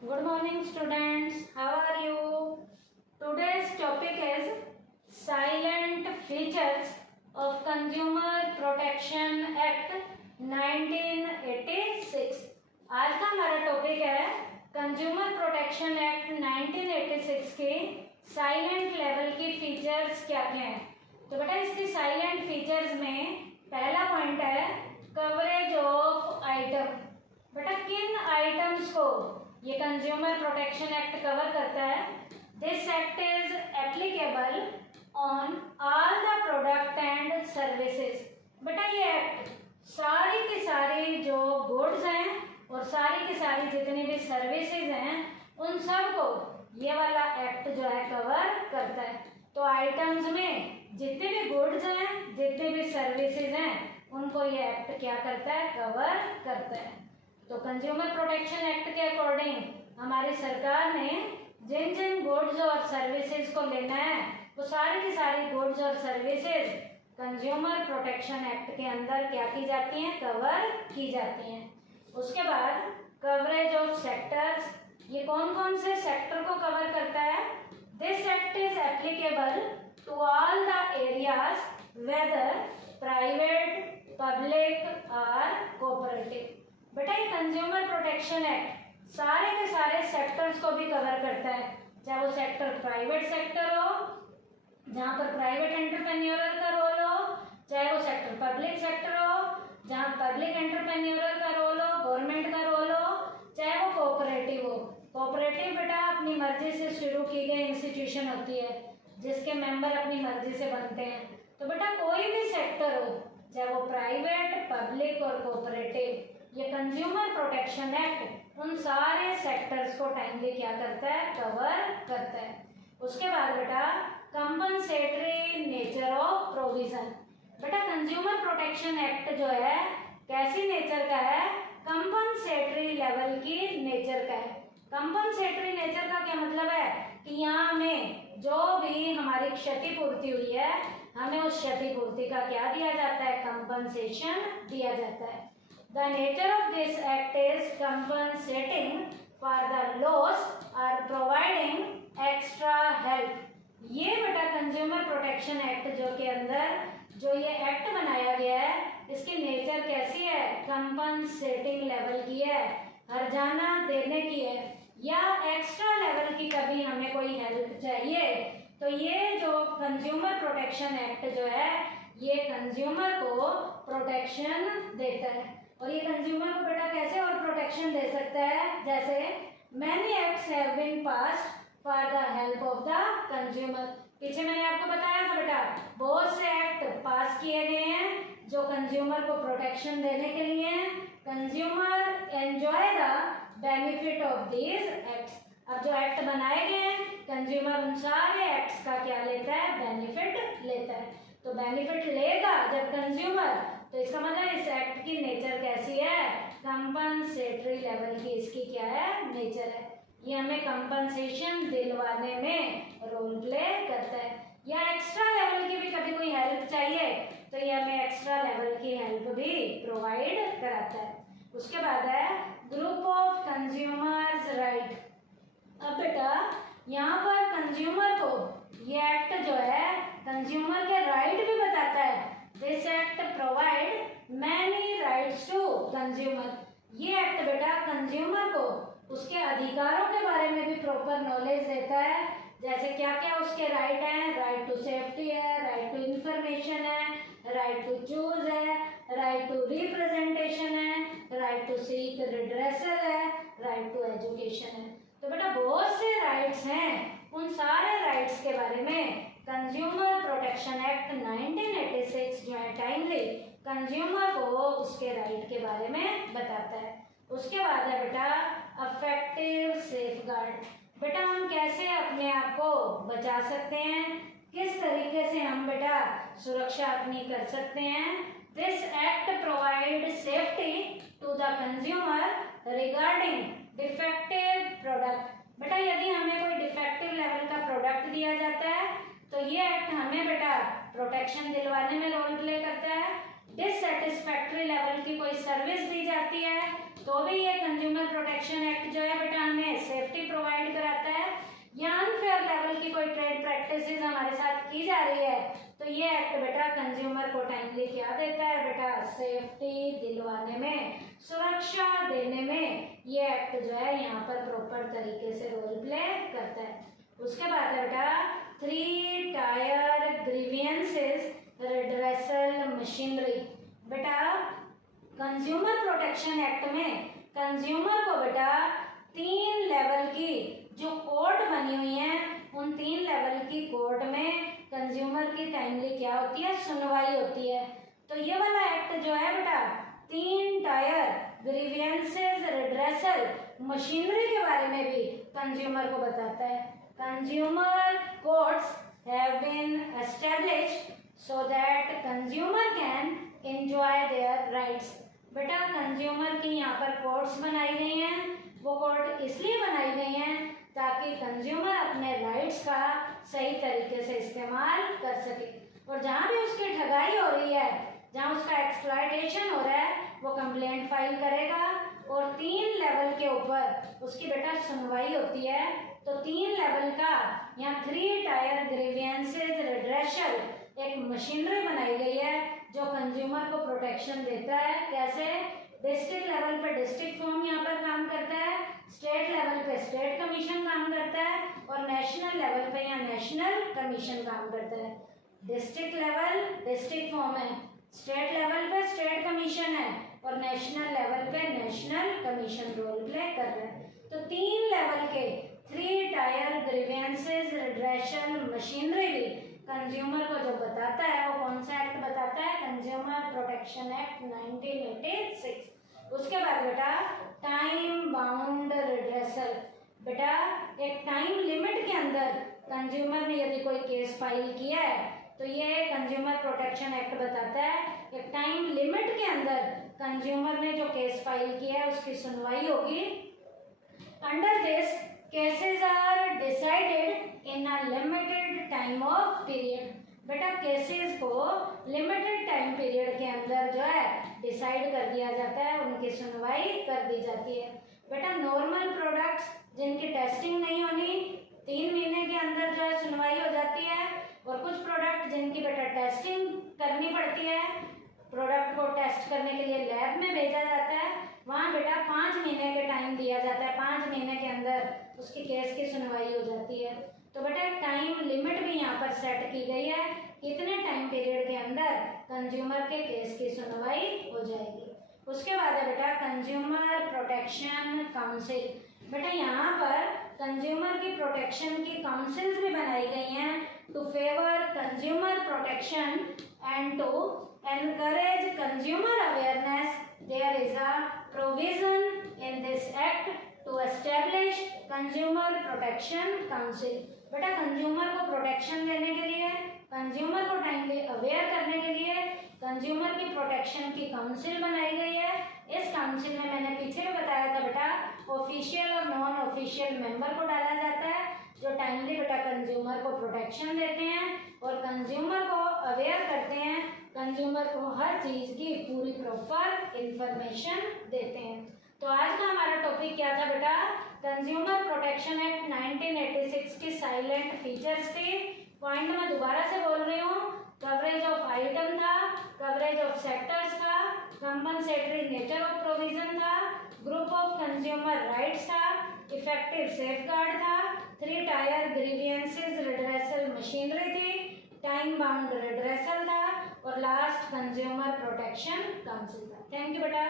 Good morning, students. How are you? Today's topic is silent features of Consumer Protection Act 1986. आज का हमारा topic है consumer protection act 1986 की silent level की features क्या क्या हैं। तो बेटा इसकी साइलेंट फीचर्स में पहला पॉइंट है कवरेज ऑफ आइटम। बेटा किन आइटम्स को ये कंज्यूमर प्रोटेक्शन एक्ट कवर करता है। This act is applicable on all the product and services. बेटा ये एक्ट सारी की सारी जो गुड्स हैं और सारी की सारी जितनी भी सर्विसेज हैं उन सब को ये वाला एक्ट जो है कवर करता है। तो आइटम्स में जितने भी गुड्स हैं जितने भी सर्विसेज हैं उनको ये एक्ट क्या करता है, कवर करता है। तो कंज्यूमर प्रोटेक्शन एक्ट के अकॉर्डिंग हमारी सरकार ने जिन जिन गुड्स और सर्विसेज को लेना है वो सारी की सारी गुड्स और सर्विसेज कंज्यूमर प्रोटेक्शन एक्ट के अंदर क्या की जाती हैं, कवर की जाती हैं। उसके बाद कवरेज ऑफ सेक्टर्स, ये कौन कौन से सेक्टर को कवर करता है। This act is applicable to all the areas whether private, public और कोऑपरेटिव। बेटा ये कंज्यूमर प्रोटेक्शन एक्ट सारे के सारे सेक्टर्स को भी कवर करता है, चाहे वो सेक्टर प्राइवेट सेक्टर हो जहाँ पर प्राइवेट एंटरप्रेन्योर का रोल हो, चाहे वो सेक्टर पब्लिक सेक्टर हो जहाँ पब्लिक एंटरप्रेन्योर का रोल हो, गवर्नमेंट का रोल हो, चाहे वो कोऑपरेटिव हो। कोऑपरेटिव बेटा अपनी मर्जी से शुरू की गई इंस्टीट्यूशन होती है जिसके मेंबर अपनी मर्जी से बनते हैं। तो बेटा कोई भी सेक्टर हो चाहे वो प्राइवेट, पब्लिक और कोऑपरेटिव, ये कंज्यूमर प्रोटेक्शन एक्ट उन सारे सेक्टर्स को टाइमली क्या करता है, कवर करता है। उसके बाद बेटा कंपनसेटरी नेचर ऑफ प्रोविजन। बेटा कंज्यूमर प्रोटेक्शन एक्ट जो है कैसी नेचर का है, कंपनसेटरी लेवल की नेचर का है। कंपनसेटरी नेचर का क्या मतलब है कि यहाँ हमें जो भी हमारी क्षतिपूर्ति हुई है हमें उस क्षतिपूर्ति का क्या दिया जाता है, कंपनसेशन दिया जाता है। The nature of this act is compensating for the loss or providing extra help। ये बेटा कंज्यूमर प्रोटेक्शन एक्ट जो के अंदर जो ये एक्ट बनाया गया है इसकी नेचर कैसी है, कंपनसेटिंग लेवल की है, हर्जाना देने की है या एक्स्ट्रा लेवल की कभी हमें कोई हेल्प चाहिए तो ये जो कंज्यूमर प्रोटेक्शन एक्ट जो है ये कंज्यूमर को प्रोटेक्शन देता है। और ये कंज्यूमर को बेटा कैसे और प्रोटेक्शन दे सकता है, जैसे many acts have been passed for the help of the consumer. पीछे मैंने आपको बताया था बेटा बहुत से एक्ट पास किए गए हैं जो कंज्यूमर को प्रोटेक्शन देने के लिए हैं। Consumer enjoy the benefit of these acts. अब जो एक्ट बनाए गए हैं कंज्यूमर उन सारे एक्ट्स का क्या लेता है, बेनिफिट लेता है। तो बेनिफिट लेगा जब कंज्यूमर, तो इसका मतलब इस एक्ट की नेचर कैसी है, कंपनसेटरी लेवल की इसकी क्या है, नेचर है। ये हमें कंपनसेशन दिलवाने में रोल प्ले करता है। या एक्स्ट्रा लेवल की भी कभी कोई हेल्प चाहिए तो ये हमें एक्स्ट्रा लेवल की हेल्प भी प्रोवाइड कराता है। उसके बाद है ग्रुप ऑफ कंज्यूमर्स राइट। अब बेटा यहाँ पर कंज्यूमर को ये एक्ट जो है कंज्यूमर के राइट भी बताता है। This act provide many rights to consumer. ये एक्ट बेटा कंज्यूमर को उसके अधिकारों के बारे में भी प्रॉपर नॉलेज देता है, जैसे क्या क्या उसके राइट हैं। राइट टू सेफ्टी है, राइट टू इंफॉर्मेशन है, राइट टू चूज है, राइट टू रिप्रेजेंटेशन है, राइट टू सीक रिड्रेसल है, राइट टू एजुकेशन है। तो बेटा बहुत से राइट्स हैं, उन सारे राइट्स के बारे में कंज्यूमर प्रोटेक्शन एक्ट 1986 जो है टाइमली कंज्यूमर को उसके राइट के बारे में बताता है। उसके बाद है बेटा अफेक्टिव सेफगार्ड। बेटा हम कैसे अपने आप को बचा सकते हैं, किस तरीके से हम बेटा सुरक्षा अपनी कर सकते हैं। This act provide safety to the consumer regarding defective product. बेटा यदि हमें कोई डिफेक्टिव लेवल का प्रोडक्ट दिया जाता है तो ये एक्ट हमें बेटा प्रोटेक्शन दिलवाने में रोल प्ले करता है। डिससेटिस्फैक्ट्री लेवल की कोई सर्विस दी जाती है तो भी ये कंज्यूमर प्रोटेक्शन एक्ट जो है बेटा हमें प्रैक्टिसेस हमारे साथ की जा रही है, तो ये एक्ट बेटा कंज्यूमर को टाइमली क्या देता है बेटा, सेफ्टी दिलवाने में, सुरक्षा देने में ये एक्ट जो है यहाँ पर प्रॉपर तरीके से रोल प्ले करता है। उसके बाद है बेटा 3 टायर ग्रीवियंसेस रिड्रेसल मशीनरी। बेटा कंज्यूमर प्रोटेक्शन एक्ट में कंज्यूमर को बेटा 3 लेवल की जो कोर्ट बनी हुई है, उन 3 लेवल की कोर्ट में कंज्यूमर की टाइमली क्या होती है, सुनवाई होती है। तो ये वाला एक्ट जो है बेटा 3 टायर ग्रीवियंसेस रिड्रेसल मशीनरी के बारे में भी कंज्यूमर को बताता है। Consumer courts have been established so that consumer can enjoy their rights. बेटा कंज्यूमर की यहाँ पर कोर्ट्स बनाई गई हैं, वो कोर्ट इसलिए बनाई गई हैं ताकि कंज्यूमर अपने राइट्स का सही तरीके से इस्तेमाल कर सके, और जहाँ भी उसकी ठगाई हो रही है, जहाँ उसका एक्सप्लॉयटेशन हो रहा है, वो कंप्लेंट फाइल करेगा और 3 लेवल के ऊपर उसकी बेटा सुनवाई होती है। तो 3 लेवल का यहाँ 3 टायर ग्रीवियंसेस रिड्रेसल एक मशीनरी बनाई गई है जो कंज्यूमर को प्रोटेक्शन देता है। कैसे? डिस्ट्रिक्ट लेवल पे डिस्ट्रिक्ट फॉर्म यहाँ पर काम करता है, स्टेट लेवल पे स्टेट कमीशन काम करता है, और नेशनल लेवल पे यहाँ नेशनल कमीशन काम करता है। डिस्ट्रिक्ट लेवल डिस्ट्रिक्ट फॉर्म है, स्टेट लेवल पे स्टेट कमीशन है, और नेशनल लेवल पे नेशनल कमीशन रोल प्ले कर रहा है। तो 3 लेवल के 3 टायर ग्रीवियंसेस रिड्रेसल मशीनरी भी कंज्यूमर को जो बताता है, वो कौन सा एक्ट बताता है, कंज्यूमर प्रोटेक्शन एक्ट 1986। उसके बाद बेटा टाइम बाउंड रिड्रेसल। बेटा एक टाइम लिमिट के अंदर कंज्यूमर ने यदि कोई केस फाइल किया है, तो ये कंज्यूमर प्रोटेक्शन एक्ट बताता है एक टाइम लिमिट के अंदर कंज्यूमर ने जो केस फाइल किया है उसकी सुनवाई होगी। Under this cases are decided in a limited time of period. बेटा केसेस को लिमिटेड टाइम पीरियड के अंदर जो है डिसाइड कर दिया जाता है, उनकी सुनवाई कर दी जाती है। बेटा नॉर्मल प्रोडक्ट्स जिनकी टेस्टिंग नहीं होनी, 3 महीने के अंदर जो है सुनवाई हो जाती है, और कुछ प्रोडक्ट जिनकी बेटा टेस्टिंग करनी पड़ती है, प्रोडक्ट को टेस्ट करने के लिए लैब में भेजा जाता है, वहाँ बेटा 5 महीने के टाइम दिया जाता है, 5 महीने के अंदर उसकी केस की सुनवाई हो जाती है। तो बेटा टाइम लिमिट भी यहाँ पर सेट की गई है, कितने टाइम पीरियड के अंदर कंज्यूमर के केस की सुनवाई हो जाएगी। उसके बाद है बेटा कंज्यूमर प्रोटेक्शन काउंसिल। बेटा यहाँ पर कंज्यूमर की प्रोटेक्शन की काउंसिल्स भी बनाई गई हैं to favour consumer protection and to encourage consumer awareness. There is a provision in this act to establish consumer protection council. बेटा कंज्यूमर को प्रोटेक्शन देने के लिए, कंज्यूमर को टाइमली अवेयर करने के लिए कंज्यूमर की प्रोटेक्शन की काउंसिल बनाई गई है। इस काउंसिल में मैंने पीछे भी बताया था बेटा ऑफिशियल और नॉन ऑफिशियल मेंबर को डाला जाता है जो टाइमली बेटा कंज्यूमर को प्रोटेक्शन देते हैं और कंज्यूमर को अवेयर करते हैं, कंज्यूमर को हर चीज़ की पूरी प्रॉपर इंफॉर्मेशन देते हैं। तो आज का हमारा टॉपिक क्या था बेटा, कंज्यूमर प्रोटेक्शन एक्ट 1986 की साइलेंट फीचर्स थी। पॉइंट मैं दोबारा से बोल रही हूँ, कवरेज ऑफ आइटम था, कवरेज ऑफ सेक्टर्स था, कंपनसेटरी नेचर ऑफ प्रोविजन था, ग्रुप ऑफ कंज्यूमर राइट्स था, इफेक्टिव सेफगार्ड था, 3 टायर ग्रीवियंसेस रिड्रेसल मशीनरी थी, टाइम बाउंड रिड्रेसल था, और लास्ट कंज्यूमर प्रोटेक्शन काउंसिल था। थैंक यू बेटा।